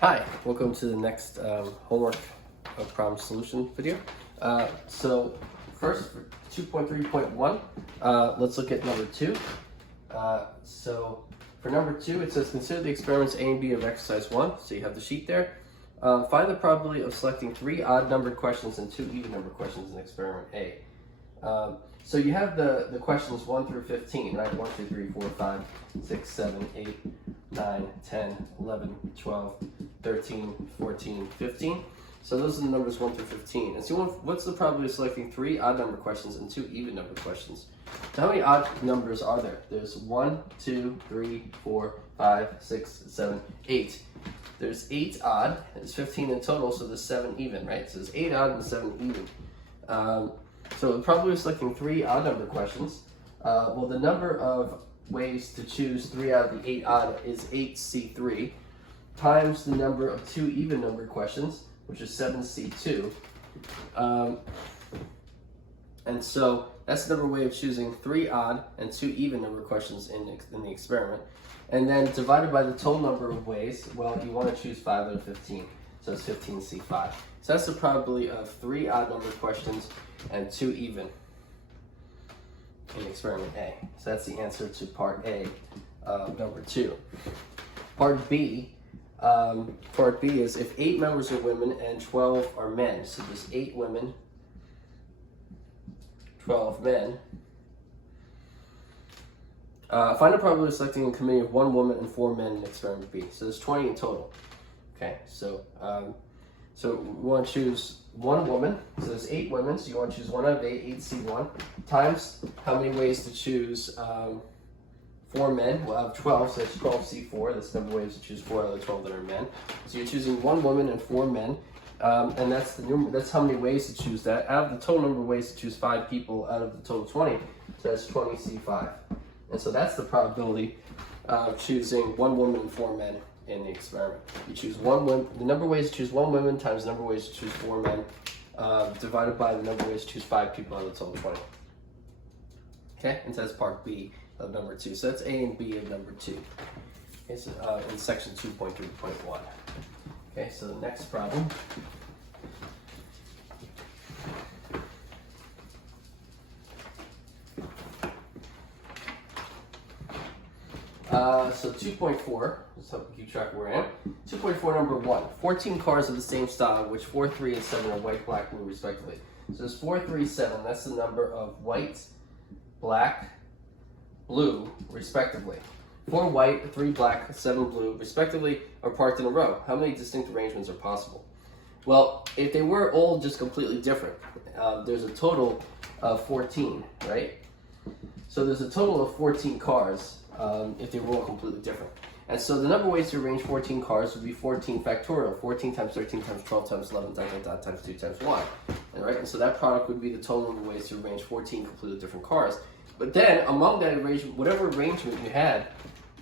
Hi, welcome to the next homework problem solution video. So first, for 2.3.1, let's look at number 2. So for number 2, it says consider the experiments A and B of exercise 1. So you have the sheet there. Find the probability of selecting 3 odd-numbered questions and 2 even-numbered questions in experiment A. So you have the questions 1 through 15, right? 1, 2, 3, 4, 5, 6, 7, 8, 9, 10, 11, 12, 13, 14, 15. So those are the numbers 1 through 15. And so what's the probability of selecting 3 odd-numbered questions and 2 even-numbered questions? So how many odd numbers are there? There's 1, 2, 3, 4, 5, 6, 7, 8. There's 8 odd, there's 15 in total, so there's 7 even, right? So there's 8 odd and 7 even. So the probability of selecting 3 odd number questions, well, the number of ways to choose 3 out of the 8 odd is 8C3, times the number of 2 even numbered questions, which is 7C2. And so that's the number way of choosing 3 odd and 2 even number questions in the experiment. And then divided by the total number of ways, well, you want to choose 5 out of 15. So it's 15C5. So that's the probability of 3 odd numbered questions and 2 even in experiment A. So that's the answer to part A of number 2. Part B is if 8 members are women and 12 are men. So there's 8 women, 12 men. Find the probability of selecting a committee of 1 woman and 4 men in experiment B. So there's 20 in total. Okay, so we want to choose 1 woman. So there's 8 women, so you want to choose 1 out of 8, 8C1, times how many ways to choose 4 men? Well, I have 12, so it's 12C4. That's the number of ways to choose 4 out of the 12 that are men. So you're choosing 1 woman and 4 men, and that's how many ways to choose that. Out of the total number of ways to choose 5 people out of the total 20, so that's 20C5. And so that's the probability of choosing 1 woman and 4 men in the experiment. You choose the number of ways to choose 1 woman times the number of ways to choose 4 men, divided by the number of ways to choose 5 people out of the total 20. Okay, and so that's part B of number 2. So that's A and B of number 2. Okay, so in section 2.3.1. Okay, so the next problem. So 2.4, let's hope we keep track of where I am. 2.4 number 1, 14 cars of the same style, which 4, 3, and 7 are white, black, blue, respectively. So there's 4, 3, 7, that's the number of white, black, blue, respectively. 4 white, 3 black, 7 blue, respectively, are parked in a row. How many distinct arrangements are possible? Well, if they were all just completely different, there's a total of 14, right? So there's a total of 14 cars if they were all completely different. And so the number of ways to arrange 14 cars would be 14 factorial, 14 times 13 times 12 times 11 times 2 times 1. Right? And so that product would be the total number of ways to arrange 14 completely different cars. But then among that arrangement, whatever arrangement you had,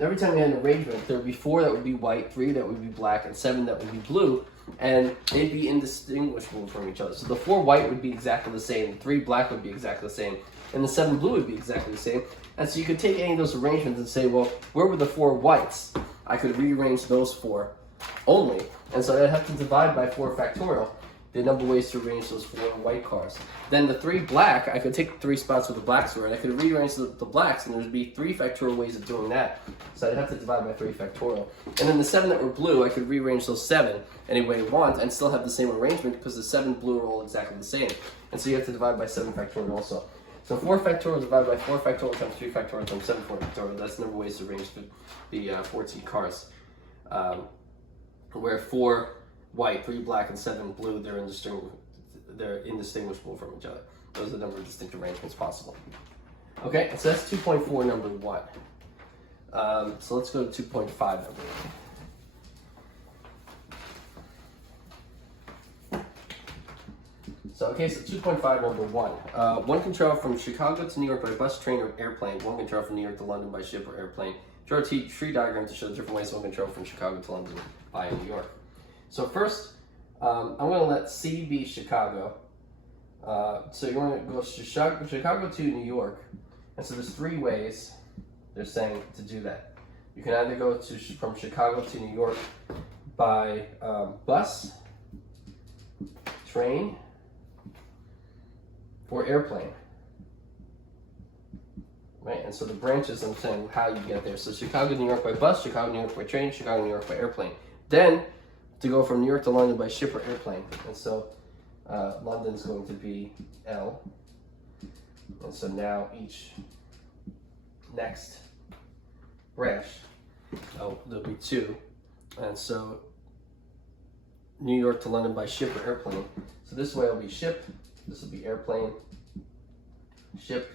every time you had an arrangement, there would be 4 that would be white, 3 that would be black, and 7 that would be blue, and they'd be indistinguishable from each other. So the 4 white would be exactly the same, 3 black would be exactly the same, and the 7 blue would be exactly the same. And so you could take any of those arrangements and say, well, where were the 4 whites? I could rearrange those 4 only. And so I'd have to divide by 4 factorial the number of ways to arrange those 4 white cars. Then the 3 black, I could take 3 spots where the blacks were, and I could rearrange the blacks, and there'd be 3 factorial ways of doing that. So I'd have to divide by 3 factorial. And then the 7 that were blue, I could rearrange those 7 any way you want and still have the same arrangement because the 7 blue are all exactly the same. And so you have to divide by 7 factorial also. So 4 factorial divided by 4 factorial times 3 factorial times 7 factorial, that's the number of ways to arrange the 14 cars. Where 4 white, 3 black, and 7 blue, they're indistinguishable from each other. Those are the number of distinct arrangements possible. Okay, so that's 2.4 number 1. So let's go to 2.5 number 1. So 2.5 number 1. One can travel from Chicago to New York by bus, train, or airplane. One can travel from New York to London by ship or airplane. Draw a tree diagram to show the different ways one can travel from Chicago to London by New York. So first, I'm going to let C be Chicago. So you want to go Chicago to New York. And so there's 3 ways they're saying to do that. You can either go from Chicago to New York by bus, train, or airplane. Right, and so the branches, I'm saying how you get there. So Chicago, New York by bus, Chicago, New York by train, Chicago, New York by airplane. Then to go from New York to London by ship or airplane. And so London's going to be L. And so now each next branch, there'll be 2. And so New York to London by ship or airplane. So this way it'll be ship, this will be airplane, ship,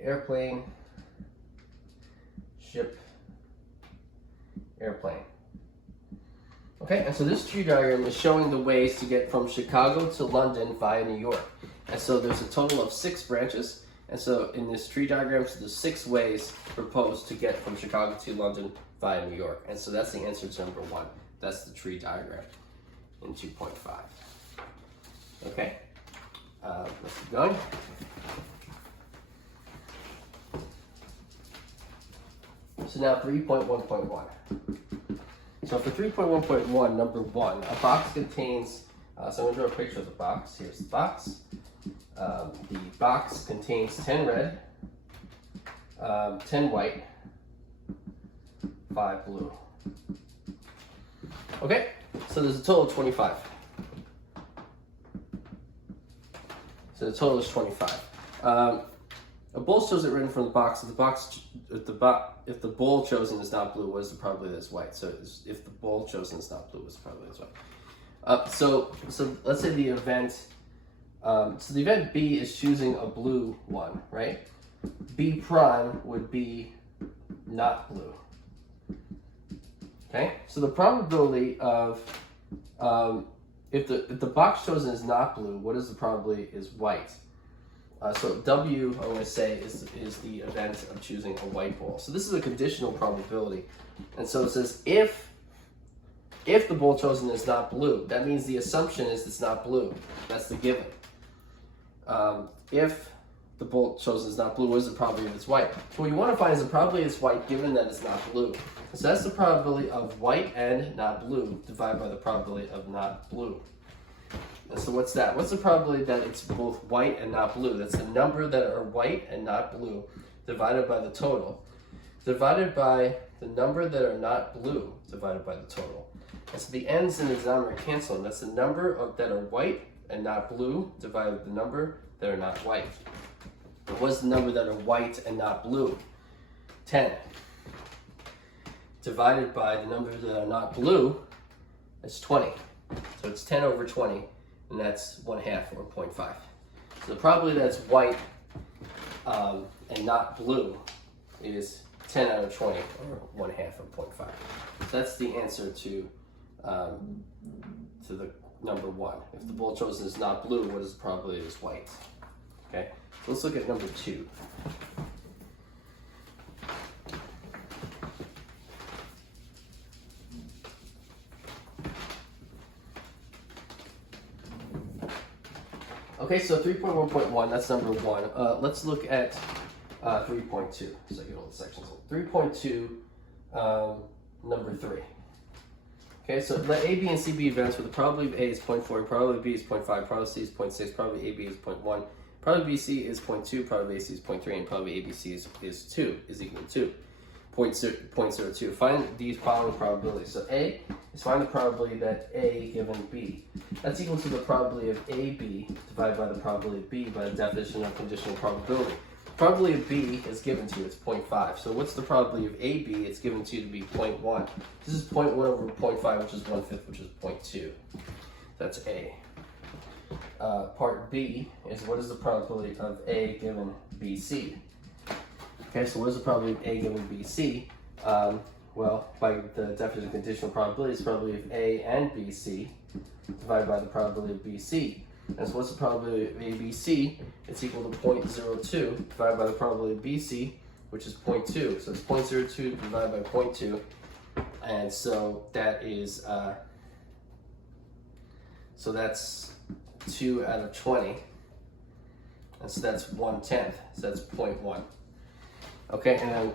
airplane, ship, airplane. Okay, and so this tree diagram is showing the ways to get from Chicago to London via New York. And so there's a total of 6 branches. And so in this tree diagram, so there's 6 ways proposed to get from Chicago to London via New York. And so that's the answer to number 1. That's the tree diagram in 2.5. Okay, let's keep going. So now 3.1.1. So for 3.1.1, number 1, a box contains, so I'm going to draw a picture of the box. Here's the box. The box contains 10 red, 10 white, 5 blue. Okay, so there's a total of 25. So the total is 25. A bowl shows it written from the box. If the bowl chosen is not blue, what is the probability that it's white? So if the bowl chosen is not blue, what's the probability that it's white? So let's say the event. So the event B is choosing a blue one, right? B prime would be not blue. Okay. So the probability of if the box chosen is not blue, what is the probability is white? So W, I'm going to say, is the event of choosing a white bowl. So this is a conditional probability. And so it says if the bowl chosen is not blue, that means the assumption is it's not blue. That's the given. If the bowl chosen is not blue, what is the probability that it's white? So what you want to find is the probability it's white given that it's not blue. So that's the probability of white and not blue divided by the probability of not blue. And so what's that? What's the probability that it's both white and not blue? That's the number that are white and not blue divided by the total, divided by the number that are not blue divided by the total. And so the ends in the denominator cancel, and that's the number that are white and not blue divided by the number that are not white. And what's the number that are white and not blue? 10. Divided by the number that are not blue, it's 20. So it's 10 over 20. And that's 1/2 or 0.5. So the probability that it's white and not blue is 10 out of 20 or 1/2 or 0.5. So that's the answer to the number 1. If the bowl chosen is not blue, what is the probability is white? Okay, so let's look at number 2. Okay, so 3.1.1, that's number 1. Let's look at 3.2. So I get all the sections. 3.2, number 3. Okay, so let A, B, and C be events where the probability of A is 0.4, probability of B is 0.5, probability of C is 0.6, probability AB is 0.1, probability of BC is 0.2, probability of AC is 0.3, and probability of ABC is 2, is equal to 0.02. Find these following probabilities. So A is find the probability that A given B. That's equal to the probability of AB divided by the probability of B by the definition of conditional probability. Probability of B is given to you, it's 0.5. So what's the probability of AB? It's given to you to be 0.1. This is 0.1 over 0.5, which is 1/5, which is 0.2. That's A. Part B is what is the probability of A given BC? Okay, so what is the probability of A given BC? Well, by the definition of conditional probability, it's probability of A and BC divided by the probability of BC. And so what's the probability of ABC? It's equal to 0.02 divided by the probability of BC, which is 0.2. So it's 0.02 divided by 0.2. And so that is, so that's 2 out of 20. And so that's 1/10. So that's 0.1. Okay, and then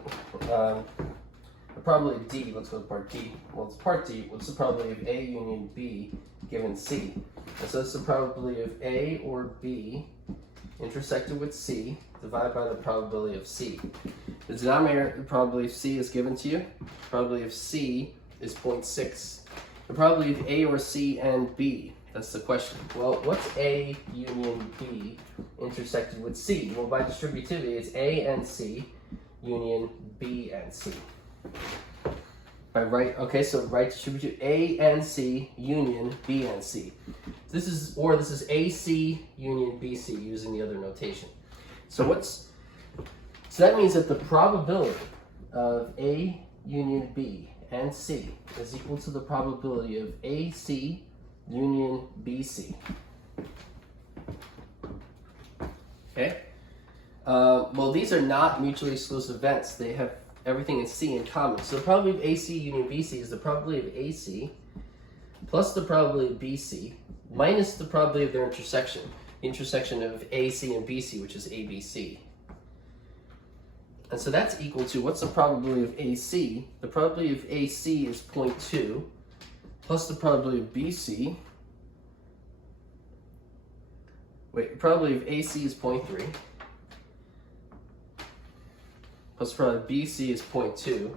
The probability of D, let's go to part D. Well, it's part D. What's the probability of A union B given C? And so it's the probability of A or B intersected with C divided by the probability of C. The denominator, the probability of C is given to you. The probability of C is 0.6. The probability of A or C and B, that's the question. Well, what's A union B intersected with C? Well, by distributivity, it's A and C union B and C. By right, okay, so right distributive A and C union B and C. This is AC union BC using the other notation. So that means that the probability of A union B and C is equal to the probability of AC union BC. Okay? Well, these are not mutually exclusive events. They have everything in C in common. So the probability of AC union BC is the probability of AC plus the probability of BC minus the probability of their intersection. The intersection of AC and BC, which is ABC. And so that's equal to, what's the probability of AC? The probability of AC is 0.2 plus the probability of BC. Wait, the probability of AC is 0.3 plus the probability of BC is 0.2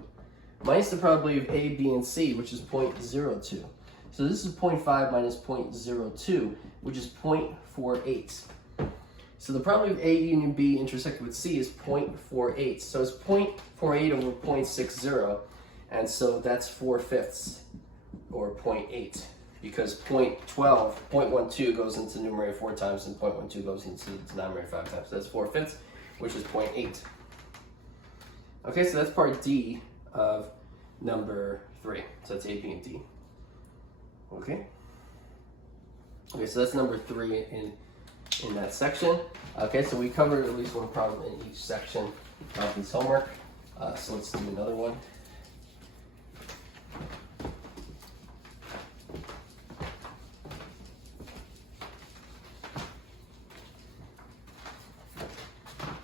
minus the probability of A, B, and C, which is 0.02. So this is 0.5 minus 0.02, which is 0.48. So the probability of A union B intersected with C is 0.48. So it's 0.48 over 0.60, and so that's 4/5, or 0.8, because 0.12 goes into the numerator 4 times, and 0.12 goes into the denominator 5 times. So that's 4/5, which is 0.8. Okay, so that's part D of number 3. So that's A, B, and D. Okay. Okay, so that's number 3 in that section. Okay, so we covered at least one problem in each section of this homework. So let's do another one.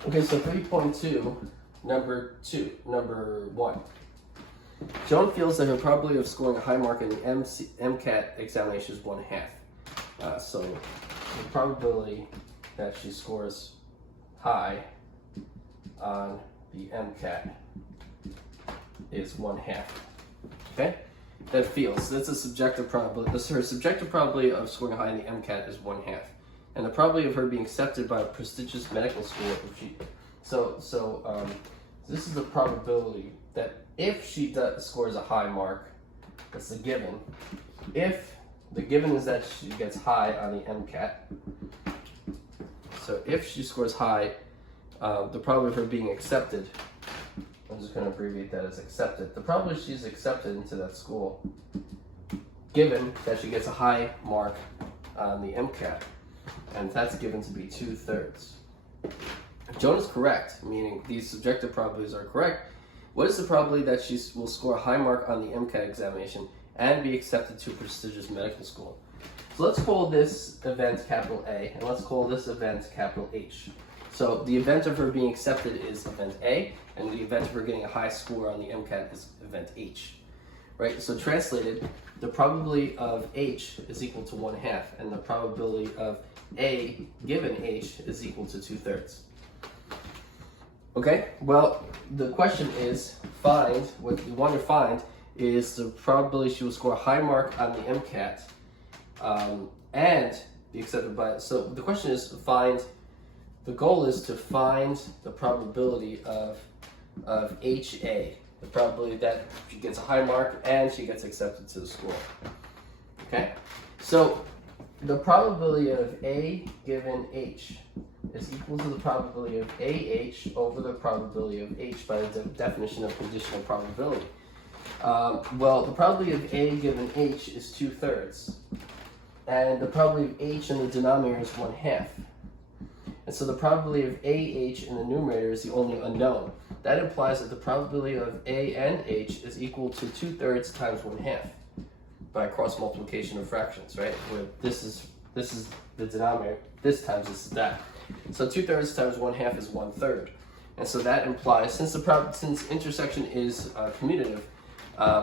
Okay, so 3.2, number 1. Joan feels that her probability of scoring a high mark in the MCAT examination is 1/2. So the probability that she scores high on the MCAT is 1/2. Okay? That feels. That's a subjective probability. Her subjective probability of scoring high in the MCAT is 1/2. And the probability of her being accepted by a prestigious medical school, this is the probability that if she scores a high mark, that's the given. If the given is that she gets high on the MCAT, so if she scores high, the probability of her being accepted, I'm just going to abbreviate that as accepted. The probability she's accepted into that school, given that she gets a high mark on the MCAT, and that's given to be 2/3. If Joan is correct, meaning these subjective probabilities are correct, what is the probability that she will score a high mark on the MCAT examination and be accepted to a prestigious medical school? So let's call this event capital A, and let's call this event capital H. So the event of her being accepted is event A, and the event of her getting a high score on the MCAT is event H. Right? So translated, the probability of H is equal to 1/2, and the probability of A given H is equal to 2/3. Okay, well, the question is, what you want to find is the probability she will score a high mark on the MCAT and be accepted by, so the question is the goal is to find the probability of HA, the probability that she gets a high mark and she gets accepted to the school. Okay, so the probability of A given H is equal to the probability of AH over the probability of H by the definition of conditional probability. Well, the probability of A given H is 2/3, and the probability of H in the denominator is 1/2. And so the probability of AH in the numerator is the only unknown. That implies that the probability of A and H is equal to 2/3 times 1/2 by cross multiplication of fractions, right? Where this is the denominator, this times this is that. So 2/3 times 1/2 is 1/3. And so that implies, since intersection is commutative,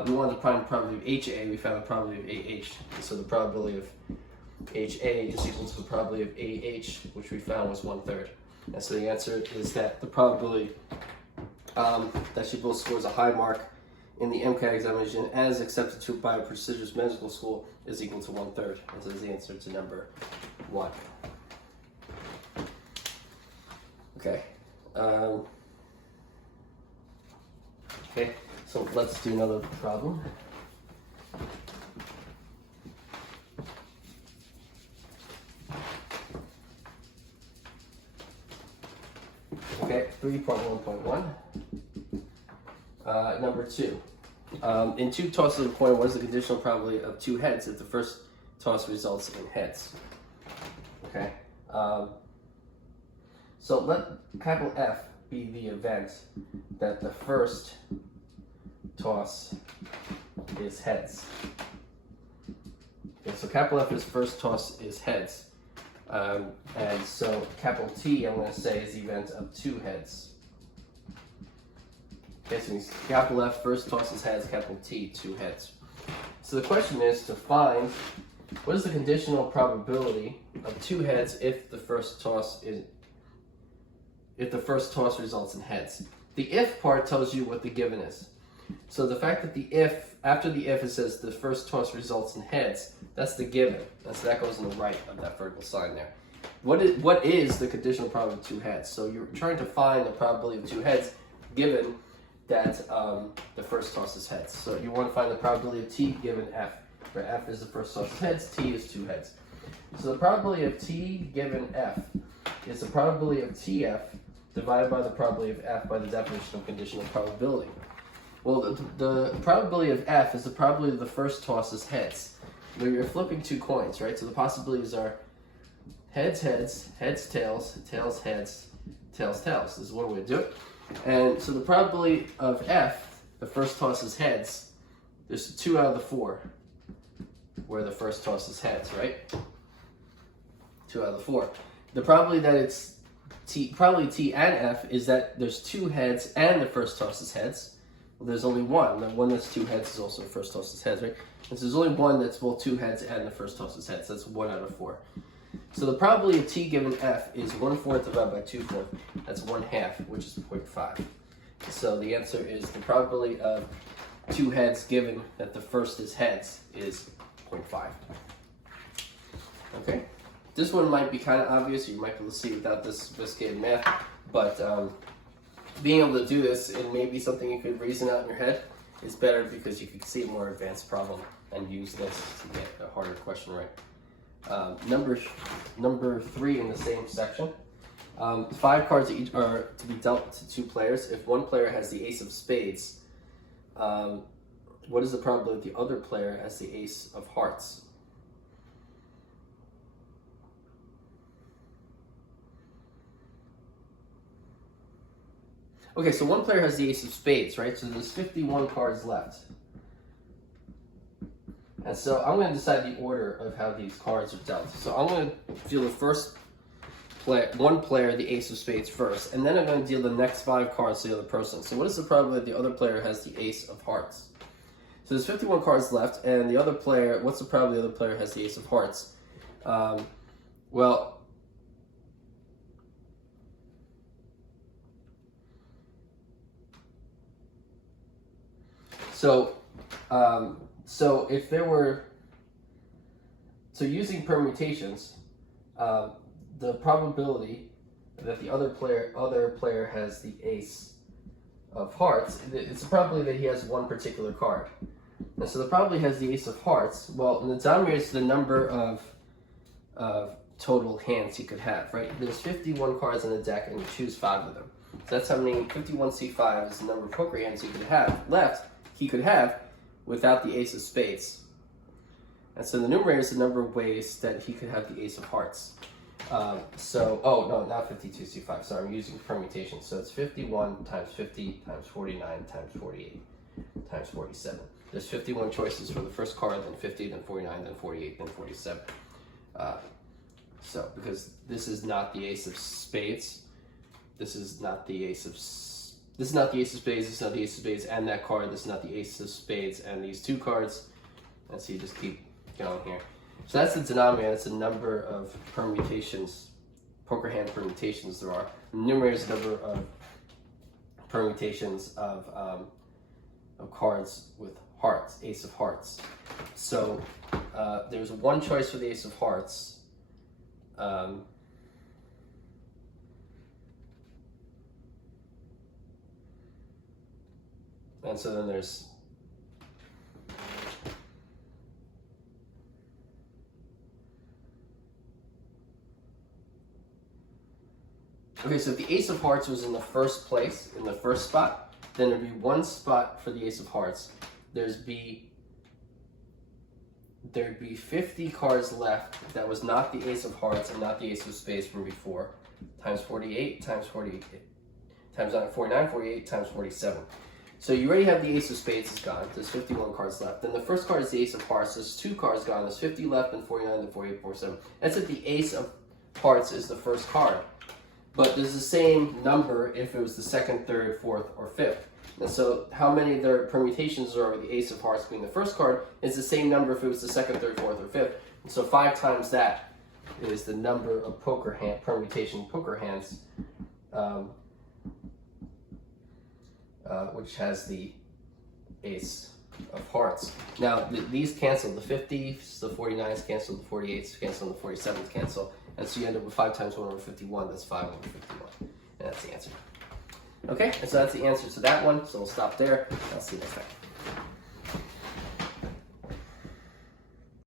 we wanted to find the probability of HA, we found the probability of AH. And so the probability of HA is equal to the probability of AH, which we found was 1/3. And so the answer is that the probability that she both scores a high mark in the MCAT examination as accepted to by a prestigious medical school is equal to 1/3. And so is the answer to number 1. Okay. Okay, so let's do another problem. Okay, 3.1.1. Number 2. In 2 tosses of a coin, what is the conditional probability of 2 heads if the first toss results in heads? Okay. So let capital F be the event that the first toss is heads. Okay, so capital F is first toss is heads. And so capital T, I'm going to say, is the event of 2 heads. Okay, so capital F first toss is heads, capital T 2 heads. So the question is to find what is the conditional probability of 2 heads if the first toss results in heads. The if part tells you what the given is. So the fact that the if, after the if it says the first toss results in heads, that's the given. And so that goes on the right of that vertical sign there. What is the conditional probability of 2 heads? So you're trying to find the probability of 2 heads given that the first toss is heads. So you want to find the probability of T given F, where F is the first toss is heads, T is 2 heads. So the probability of T given F is the probability of TF divided by the probability of F by the definition of conditional probability. Well, the probability of F is the probability of the first toss is heads, where you're flipping 2 coins, right? So the possibilities are heads, heads, heads, tails, tails, heads, tails, tails. This is one way to do it. And so the probability of F, the first toss is heads, there's 2 out of the 4 where the first toss is heads, right? 2 out of the 4. The probability that it's probably T and F is that there's 2 heads and the first toss is heads. Well, there's only one. The one that's 2 heads is also the first toss is heads, right? And so there's only one that's both 2 heads and the first toss is heads. That's 1 out of 4. So the probability of T given F is 1/4 divided by 2/4. That's 1/2, which is 0.5. So the answer is the probability of 2 heads given that the first is heads is 0.5. Okay. This one might be kind of obvious. You might be able to see without this sophisticated math, but being able to do this and maybe something you could reason out in your head is better because you can see a more advanced problem and use this to get a harder question right. Number 3 in the same section. 5 cards each are to be dealt to 2 players. If one player has the ace of spades, what is the probability the other player has the ace of hearts? Okay, so one player has the ace of spades, right? So there's 51 cards left. And so I'm going to decide the order of how these cards are dealt. So I'm going to deal the first one player the ace of spades first, and then I'm going to deal the next 5 cards to the other person. So what is the probability that the other player has the ace of hearts? So there's 51 cards left, and the other player, what's the probability the other player has the ace of hearts? So if there were, using permutations, the probability that the other player has the ace of hearts, it's a probability that he has one particular card. And so the probability has the ace of hearts. Well, in the denominator is the number of total hands he could have, right? There's 51 cards in the deck, and you choose 5 of them. So that's how many 51C5 is the number of poker hands he could have without the ace of spades. And so the numerator is the number of ways that he could have the ace of hearts. Oh no, not 52C5, sorry, I'm using permutation. So it's 51 times 50 times 49 times 48 times 47. There's 51 choices for the first card, then 50, then 49, then 48, then 47. So because this is not the ace of spades, this is not the ace of this is not the ace of spades, this is not the ace of spades and that card, this is not the ace of spades and these two cards. And so you just keep going here. So that's the denominator, that's the number of permutations, poker hand permutations there are. The numerator is the number of permutations of cards with hearts, ace of hearts. So there's one choice for the ace of hearts. And so then there's okay, so if the ace of hearts was in the first place, in the first spot, then there'd be one spot for the ace of hearts. There'd be 50 cards left that was not the ace of hearts and not the ace of spades from before, times 48, times 48, times 49, 48, times 47. So you already have the ace of spades is gone. There's 51 cards left. Then the first card is the ace of hearts. There's 2 cards gone. There's 50 left, and 49, and 48, 47. That's if the ace of hearts is the first card. But there's the same number if it was the second, third, fourth, or fifth. And so how many their permutations are with the ace of hearts being the first card is the same number if it was the second, third, fourth, or fifth. And so 5 times that is the number of poker hand permutation poker hands, which has the ace of hearts. Now these cancel. The 50s, the 49s cancel, the 48s cancel, and the 47s cancel. And so you end up with 5 times 1 over 51. That's 5 over 51. And that's the answer. Okay, and so that's the answer to that one. So we'll stop there. I'll see you next time.